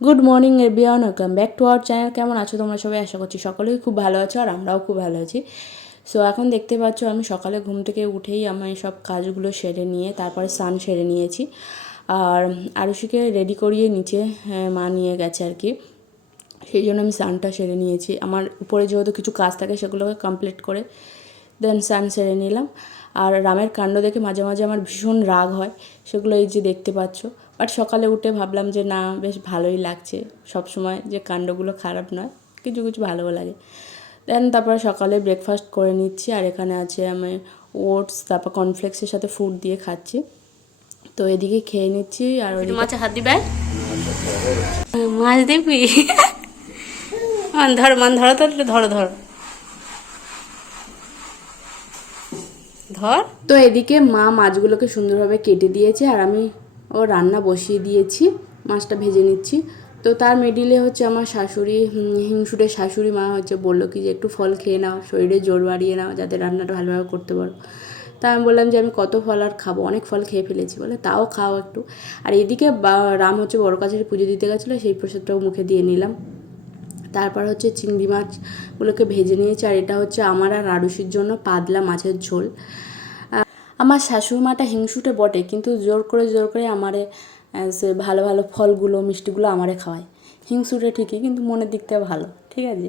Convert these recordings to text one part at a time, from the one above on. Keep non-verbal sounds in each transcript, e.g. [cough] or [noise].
Good morning everyone welcome back to our channel কেমন আছো তোমরা সবাই? আশা করছি সকলেই খুব ভালো আছো আর আমরাও খুব ভালো আছি। সো এখন দেখতে পাচ্ছ আমি সকালে ঘুম থেকে উঠেই আমি সব কাজগুলো সেরে নিয়ে, তারপরে স্নান সেরে নিয়েছি। আর আরুষিকে রেডি করিয়ে নিচে মা নিয়ে গেছে আর কি। সেই জন্য আমি স্নানটা সেরে নিয়েছি। আমার উপরে যেহেতু কিছু কাজ থাকে, সেগুলোকে কমপ্লিট করে দেন স্নান সেরে নিলাম। আর রামের কাণ্ড দেখে মাঝে মাঝে আমার ভীষণ রাগ হয়। সেগুলো এই যে দেখতে পাচ্ছ। বাট সকালে উঠে ভাবলাম যে না বেশ ভালোই লাগছে। সব সময় যে কাণ্ডগুলো খারাপ নয় কিছু কিছু ভালোও লাগে। দেন তারপরে সকালে ব্রেকফাস্ট করে নিচ্ছি আর এখানে আছে আমি ওটস তারপর কর্নফ্লেক্সের সাথে ফুড দিয়ে খাচ্ছি। তো এদিকে খেয়ে নিচ্ছি আর মাছে হাত দিবে মাছ দেখবি মান ধর মান ধরো তো ধরো ধরো। ধর। তো এদিকে মা মাছগুলোকে সুন্দরভাবে কেটে দিয়েছে আর আমি ও রান্না বসিয়ে দিয়েছি, মাছটা ভেজে নিচ্ছি। তো তার মিডিলে হচ্ছে আমার শাশুড়ি হিংসুটের শাশুড়ি মা হচ্ছে বলল কি যে একটু ফল খেয়ে নাও, শরীরে জোর বাড়িয়ে নাও যাতে রান্নাটা ভালোভাবে করতে পারো। তা আমি বললাম যে আমি কত ফল আর খাব, অনেক ফল খেয়ে ফেলেছি। বলে, তাও খাও একটু। আর এদিকে রাম হচ্ছে বড় কাছের পুজো দিতে গেছিল, সেই প্রসাদটাও মুখে দিয়ে নিলাম। তারপর হচ্ছে চিংড়ি মাছগুলোকে ভেজে নিয়েছি, আর এটা হচ্ছে আমার আর আড়ুষির জন্য পাতলা মাছের ঝোল। আমার শাশুড়ি মাটা হিংসুটে বটে কিন্তু জোর করে জোর করে আমারে সে ভালো ভালো ফলগুলো মিষ্টিগুলো আমারে খাওয়ায়। হিংসুটে ঠিকই কিন্তু মনের দিক থেকে ভালো ঠিক আছে?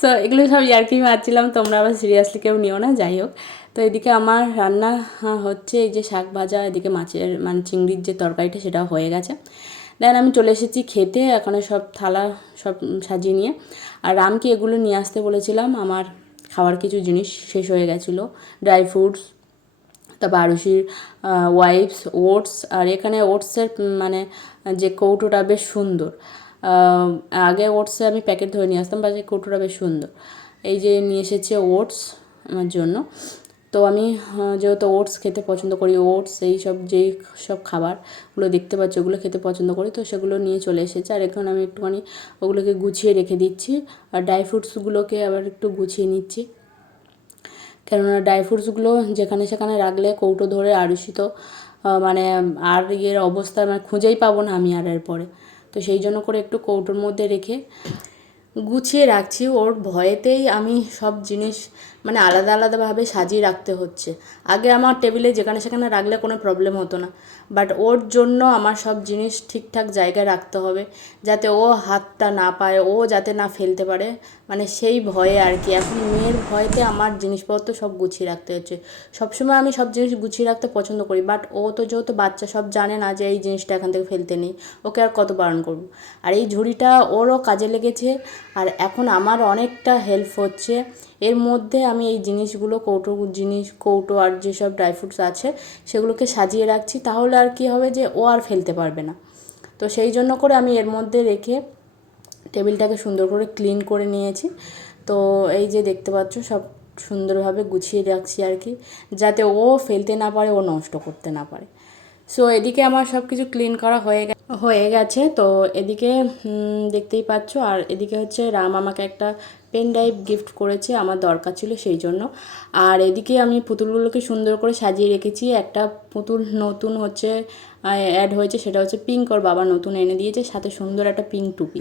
সো এগুলো সব ইয়ার্কি মারছিলাম তোমরা আবার সিরিয়াসলি কেউ নিও না যাই হোক। তো এদিকে আমার রান্না হ্যাঁ, হচ্ছে এই যে শাক ভাজা এদিকে মাছের মানে চিংড়ির যে তরকারিটা সেটাও হয়ে গেছে। দেন আমি চলে এসেছি খেতে এখানে সব থালা সব সাজিয়ে নিয়ে। আর রামকে এগুলো নিয়ে আসতে বলেছিলাম আমার খাওয়ার কিছু জিনিস শেষ হয়ে গেছিল ড্রাই ফ্রুটস তারপর আরুষির ওয়াইপস ওটস আর এখানে ওটসের মানে যে কৌটোটা বেশ সুন্দর। আগে ওটসে আমি প্যাকেট ধরে নিয়ে আসতাম বা যে কৌটোটা বেশ সুন্দর। এই যে নিয়ে এসেছে ওটস আমার জন্য। তো আমি যেহেতু ওটস খেতে পছন্দ করি ওটস এই সব যেই সব খাবারগুলো দেখতে পাচ্ছি, ওগুলো খেতে পছন্দ করি, তো সেগুলো নিয়ে চলে এসেছে। আর এখন আমি একটুখানি ওগুলোকে গুছিয়ে রেখে দিচ্ছি, আর ড্রাই ফ্রুটসগুলোকে আবার একটু গুছিয়ে নিচ্ছি। কেননা ড্রাই ফ্রুটসগুলো যেখানে সেখানে রাখলে কৌটো ধরে আরুষিত মানে আর ইয়ের অবস্থা মানে খুঁজেই পাবো না আমি আর এর পরে। তো সেই জন্য করে একটু কৌটোর মধ্যে রেখে গুছিয়ে রাখছি। ওর ভয়েতেই আমি সব জিনিস মানে আলাদা আলাদাভাবে সাজিয়ে রাখতে হচ্ছে। আগে আমার টেবিলে যেখানে সেখানে রাখলে কোনো প্রবলেম হতো না। বাট ওর জন্য আমার সব জিনিস ঠিকঠাক জায়গায় রাখতে হবে, যাতে ও হাতটা না পায়, ও যাতে না ফেলতে পারে। মানে সেই ভয়ে আর কি। এখন মেয়ের ভয়তে আমার জিনিসপত্র সব গুছিয়ে রাখতে হচ্ছে। সবসময় আমি সব জিনিস গুছিয়ে রাখতে পছন্দ করি বাট ও তো যেহেতু বাচ্চা, সব জানে না যে এই জিনিসটা এখান থেকে ফেলতে নেই। ওকে আর কত বারণ করব? আর এই ঝুড়িটা ওরও কাজে লেগেছে। আর এখন আমার অনেকটা হেল্প হচ্ছে। এর মধ্যে আমি এই জিনিসগুলো, কৌটো জিনিস, কৌটো আর যেসব ড্রাই ফ্রুটস আছে, সেগুলোকে সাজিয়ে রাখছি, তাহলে আর কি হবে যে ও আর ফেলতে পারবে না। তো সেই জন্য করে আমি এর মধ্যে রেখে টেবিলটাকে সুন্দর করে ক্লিন করে নিয়েছি। তো এই যে দেখতে পাচ্ছ, সব সুন্দরভাবে গুছিয়ে রাখছি আর কি, যাতে ও ফেলতে না পারে, ও নষ্ট করতে না পারে। সো এদিকে আমার সব কিছু ক্লিন করা হয়ে গে- হয়ে গেছে। তো এদিকে দেখতেই পাচ্ছ, আর এদিকে হচ্ছে রাম আমাকে একটা পেন ড্রাইভ গিফট করেছে, আমার দরকার ছিল সেই জন্য। আর এদিকে আমি পুতুলগুলোকে সুন্দর করে সাজিয়ে রেখেছি। একটা পুতুল নতুন হচ্ছে অ্যাড হয়েছে, সেটা হচ্ছে পিঙ্ক ওর বাবা নতুন এনে দিয়েছে, সাথে সুন্দর একটা পিঙ্ক টুপি।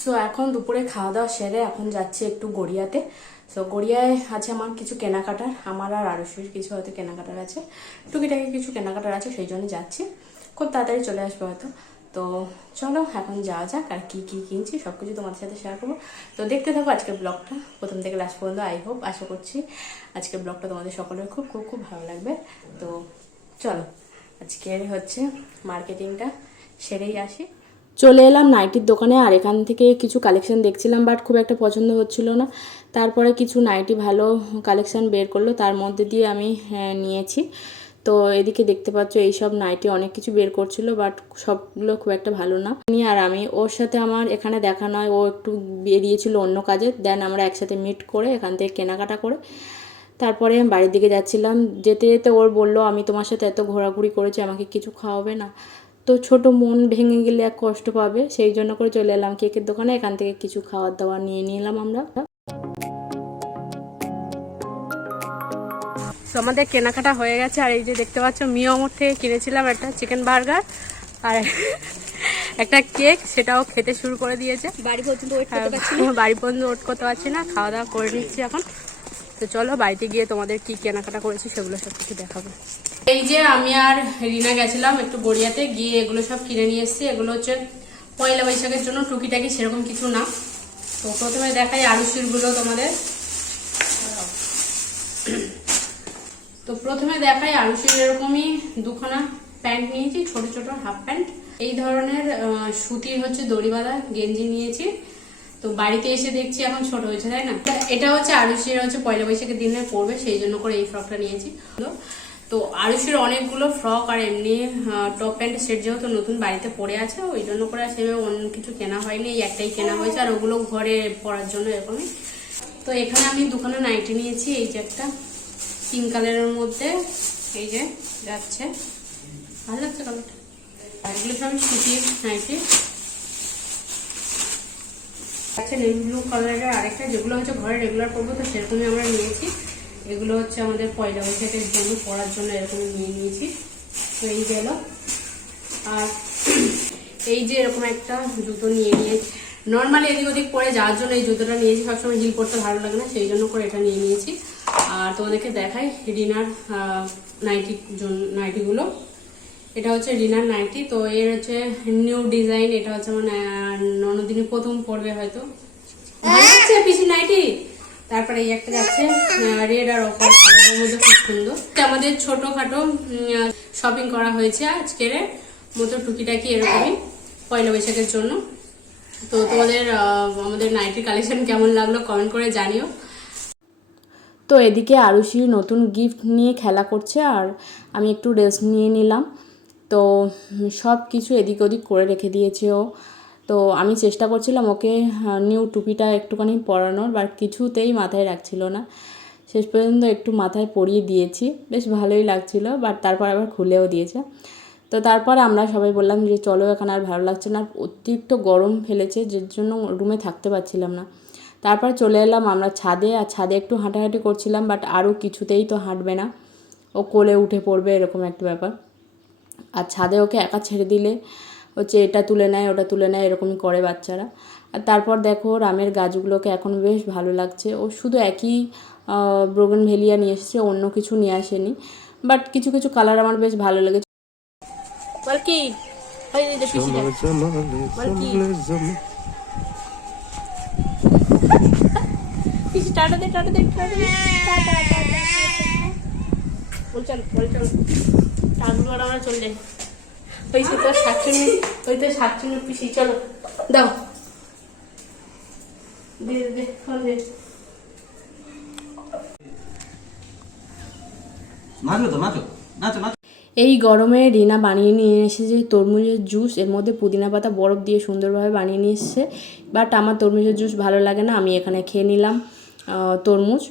সো এখন দুপুরে খাওয়া দাওয়া সেরে এখন যাচ্ছি একটু গড়িয়াতে। সো গড়িয়ায় আছে আমার কিছু কেনাকাটার, আমার আর আরশির কিছু হয়তো কেনাকাটার আছে। টুকিটাকি কিছু কেনাকাটার আছে, সেই জন্য যাচ্ছি। খুব তাড়াতাড়ি চলে আসবে হয়তো। তো চলো এখন যাওয়া যাক আর কি কি কিনছি সব কিছু তোমাদের সাথে শেয়ার করব। তো দেখতে থাকো আজকের ব্লগটা প্রথম থেকে লাস্ট পর্যন্ত আই হোপ আশা করছি আজকের ব্লগটা তোমাদের সকলের খুব খুব খুব ভালো লাগবে। তো চলো আজকের হচ্ছে মার্কেটিংটা সেরেই আসি। চলে এলাম নাইটির দোকানে আর এখান থেকে কিছু কালেকশন দেখছিলাম বাট খুব একটা পছন্দ হচ্ছিল না। তারপরে কিছু নাইটি ভালো কালেকশন বের করল তার মধ্যে দিয়ে আমি হ্যাঁ, নিয়েছি। তো এদিকে দেখতে পাচ্ছ এইসব নাইটি অনেক কিছু বের করছিল বাট সবগুলো খুব একটা ভালো না। নিয়ে আর আমি, ওর সাথে আমার এখানে দেখা নয়, ও একটু বেরিয়েছিল অন্য কাজে দেন আমরা একসাথে মিট করে এখান থেকে কেনাকাটা করে তারপরে আমি বাড়ির দিকে যাচ্ছিলাম। যেতে যেতে ওর বলল, আমি তোমার সাথে এত ঘোরাঘুরি করেছি, আমাকে কিছু খাওয়াবে না। তো ছোট মন ভেঙে গেলে এক কষ্ট পাবে, সেই জন্য করে চলে এলাম কেকের দোকানে। এখান থেকে কিছু খাওয়ার দাওয়ার নিয়ে নিলাম আমরা। তো আমাদের কেনাকাটা হয়ে গেছে আর এই যে দেখতে পাচ্ছ মিয়মোর থেকে কিনেছিলাম একটা চিকেন বার্গার আর [laughs] একটা কেক সেটাও খেতে শুরু করে দিয়েছে। বাড়ি পর্যন্ত ওয়েট করতে পারছি হ্যাঁ, [laughs] বাড়ি পর্যন্ত ওট করতে পারছি না খাওয়া দাওয়া করে নিচ্ছি এখন। তো চলো বাড়িতে গিয়ে তোমাদের কি কেনাকাটা করেছি সেগুলো সব কিছু দেখাবো। এই যে আমি আর রিনা গেছিলাম একটু গড়িয়াতে গিয়ে এগুলো সব কিনে নিয়ে এসেছি। এগুলো হচ্ছে পয়লা বৈশাখের জন্য টুকিটাকি সেরকম কিছু না। তো প্রথমে দেখাই আলুশিরগুলো তোমাদের। তো প্রথমে দেখাই আলুশির এরকমই দুখানা প্যান্ট নিয়েছি, ছোট ছোট হাফ প্যান্ট। এই ধরনের সুতির হচ্ছে দড়ি বাঁধা গেঞ্জি নিয়েছি। তো বাড়িতে এসে দেখছি এখন ছোট হয়েছে, তাই না? এটা হচ্ছে আরুষির হচ্ছে পয়লা বৈশাখের দিনে পরবে, সেই জন্য করে এই ফ্রকটা নিয়েছি। তো আরুষির অনেকগুলো ফ্রক আর এমনি টপ প্যান্ট সেট যেহেতু নতুন বাড়িতে পড়ে আছে, ওই জন্য করে সেভাবে অন্য কিছু কেনা হয়নি, এই একটাই কেনা হয়েছে, আর ওগুলো ঘরে পরার জন্য এরকমই। তো এখানে আমি দুখানা নাইটি নিয়েছি, এই যে একটা। পিঙ্ক কালারের মধ্যে, এই যে যাচ্ছে। ভালো লাগছে কালারটা এগুলো সব সুতির নাইটি। আচ্ছা নেভি ব্লু কালারের আরেকটা, যেগুলো হচ্ছে ঘরে রেগুলার করব তো সেরকমই আমরা নিয়েছি। এগুলো হচ্ছে আমাদের পয়লা বৈশাখের জন্য পরার জন্য এরকমই নিয়ে নিয়েছি। তো এই গেল। আর এই যে এরকম একটা জুতো নিয়ে নিয়েছি। নর্মালি এদিক ওদিক পরে যাওয়ার জন্য এই জুতোটা নিয়েছি, সবসময় হিল পরতে ভালো লাগে না, সেই জন্য করে এটা নিয়ে নিয়েছি। আর তোমাদেরকে দেখাই রিনার নাইটি নাইটিগুলো। এটা হচ্ছে রিনার নাইটি, তো এর হচ্ছে নিউ ডিজাইন, এটা হচ্ছে মানে ননদিনী প্রথম পড়বে হয়তো। পিসি নাইটি? তারপরে এই একটা যাচ্ছে রেড আর অফার মধ্যে খুব সুন্দর। আমাদের ছোটখাটো শপিং করা হয়েছে আজকের মতো টুকিটাকি এরকমই, পয়লা বৈশাখের জন্য। তো তোমাদের আমাদের নাইটির কালেকশন কেমন লাগল কমেন্ট করে জানিও। তো এদিকে আরুষি নতুন গিফট নিয়ে খেলা করছে আর আমি একটু রেস্ট নিয়ে নিলাম। তো সব কিছু এদিক ওদিক করে রেখে দিয়েছে ও। তো আমি চেষ্টা করছিলাম ওকে নিউ টুপিটা একটুখানি পরানোর বাট কিছুতেই মাথায় রাখছিল না। শেষ পর্যন্ত একটু মাথায় পরিয়ে দিয়েছি। বেশ ভালোই লাগছিল বাট তারপর আবার খুলেও দিয়েছে। তো তারপর আমরা সবাই বললাম যে, চলো এখন আর ভালো লাগছে না। অতিরিক্ত গরম ফেলেছে যার জন্য রুমে থাকতে পারছিলাম না। তারপর চলে এলাম আমরা ছাদে আর ছাদে একটু হাঁটাহাঁটি করছিলাম বাট আরও কিছুতেই তো হাঁটবে না। ও কোলে উঠে পড়বে এরকম একটা ব্যাপার। আর ছাদে ওকে একা ছেড়ে দিলে হচ্ছে এটা তুলে নেয় ওটা তুলে নেয় এরকমই করে বাচ্চারা। আর তারপর দেখো রামের গাছগুলোকে এখন বেশ ভালো লাগছে। ও শুধু একই ব্রোগন ভেলিয়া নিয়ে এসেছে অন্য কিছু নিয়ে আসেনি। বাট কিছু কিছু কালার আমার বেশ ভালো লেগেছে। বল কি ওই যে পিসি দেখ। বল কি? পিসি টাটা দে টাটা দে টাটা দে। বল চল বল চল। আমরা চলে যাই। ওই সে তোর সাতচুনি ওই তো সাতচুনি পিসি চলো। দাও। দে দে, দে ফোন দে। নাচো তো নাচো। নাচো নাচো। এই গরমে রিনা বানিয়ে নিয়ে এসেছে তরমুজের জুস। এর মধ্যে পুদিনা পাতা বরফ দিয়ে সুন্দরভাবে বানিয়ে নিয়ে এসেছে। বাট আমার তরমুজের জুস ভালো লাগে না আমি এখানে খেয়ে নিলাম। তরমুজ।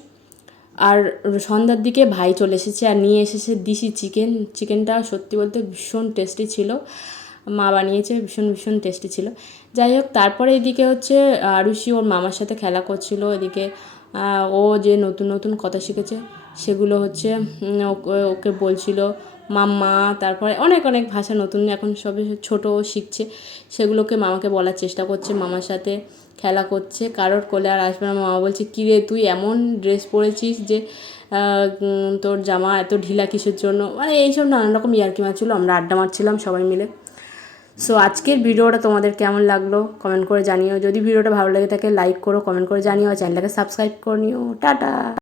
আর সন্ধ্যার দিকে ভাই চলে এসেছে আর নিয়ে এসেছে দিশি চিকেন। চিকেনটা সত্যি বলতে ভীষণ টেস্টি ছিল। মা বানিয়েছে, ভীষণ ভীষণ টেস্টি ছিল। যাই হোক, তারপরে এদিকে হচ্ছে আরুষি ওর মামার সাথে খেলা করছিল। এদিকে ও যে নতুন নতুন কথা শিখেছে, সেগুলো হচ্ছে ওকে- বলছিল, মাম্মা, তারপরে অনেক অনেক ভাষা নতুন, এখন সবে ছোটো শিখছে। সেগুলোকে মামাকে বলার চেষ্টা করছে মামার সাথে। খেলা করছে, কারোর কোলে আর আসবে না। মামা বলছে, কী রে, তুই এমন ড্রেস পরেছিস যে তোর জামা এত ঢিলা কিসের জন্য? মানে এইসব নানান রকম ইয়ার্কি মারছিল, আমরা আড্ডা মারছিলাম সবাই মিলে। সো আজকের ভিডিওটা তোমাদের কেমন লাগল কমেন্ট করে জানিও। যদি ভিডিওটা ভালো লেগে থাকে লাইক করো কমেন্ট করে জানিও চ্যানেলটাকে সাবস্ক্রাইব করে নিও। টাটা!